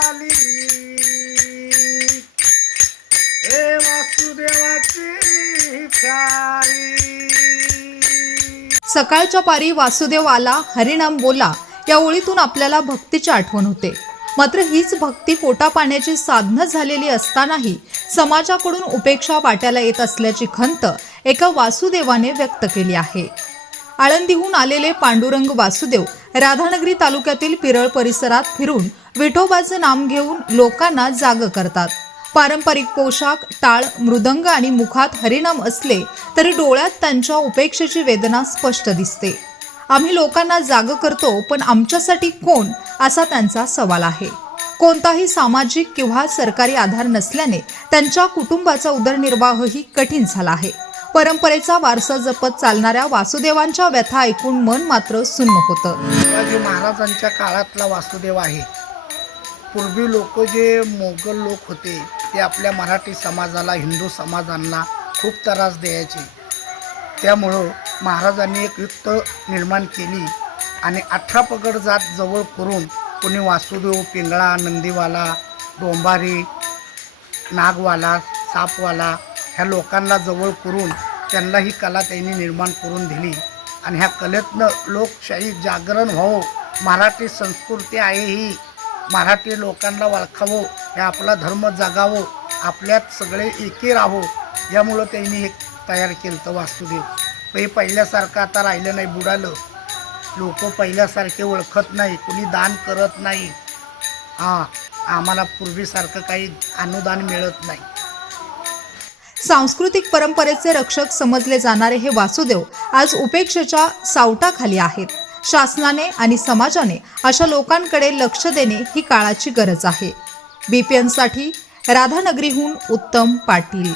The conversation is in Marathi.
आली. हे वासुदेवाची सकाळच्या पारी वासुदेव आला हरिनाम बोला. या ओळीतून आपल्याला भक्तीची आठवण होते. मात्र हीच भक्ती पोटा पाण्याची साधनं झालेली असतानाही समाजाकडून उपेक्षा वाट्याला येत असल्याची खंत एका वासुदेवाने व्यक्त केली आहे. आळंदीहून आलेले पांडुरंग वासुदेव राधानगरी तालुक्यातील पिरळ परिसरात फिरून विठोबाचं नाम घेऊन लोकांना जाग करतात. पारंपरिक पोशाख टाळ मृदंग आणि मुखात हरिनाम असले तरी डोळ्यात त्यांच्या उपेक्षेची वेदना स्पष्ट दिसते. आम्ही लोकांना जाग करतो पण आमच्यासाठी कोण? असा त्यांचा सवाल आहे. कोणताही सामाजिक किंवा सरकारी आधार नसल्याने त्यांच्या कुटुंबाचा उदरनिर्वाहही कठीण झाला आहे. परंपरेचा वारसा जपत चालणाऱ्या वासुदेवांच्या व्यथा ऐकून मन मात्र सुन्न होतं. शिवाजी महाराजांच्या काळातला वासुदेव आहे. पूर्वी लोक जे मोगल लोक होते ते आपल्या मराठी समाजाला हिंदू समाजांना खूप त्रास द्यायचे. त्यामुळं महाराजांनी एक युक्त निर्माण केली आणि अठरा पगड जात जवळ करून कोणी वासुदेव पिंगळा नंदीवाला डोंबारी नागवाला सापवाला ह्या लोकांना जवळ करून त्यांना ही कला त्यांनी निर्माण करून दिली. आणि ह्या कलेतनं लोकशाही जागरण व्हावं. मराठी संस्कृती आहे ही. मराठी लोकांना ओळखावं हे आपला धर्म जगावं. आपल्यात सगळे एकी राहो यामुळं त्यांनी हे तयार केलं तर वास्तुदेव हे पहिल्यासारखं आता राहिलं नाही बुडालं. लोक पहिल्यासारखे ओळखत नाही. कुणी दान करत नाही. हां आम्हाला पूर्वीसारखं काही अनुदान मिळत नाही. सांस्कृतिक परंपरेचे रक्षक समजले जाणारे हे वासुदेव आज उपेक्षेच्या सावटाखाली आहेत. शासनाने आणि समाजाने अशा लोकांकडे लक्ष देणे ही काळाची गरज आहे. बीपीएनसाठी राधानगरीहून उत्तम पाटील.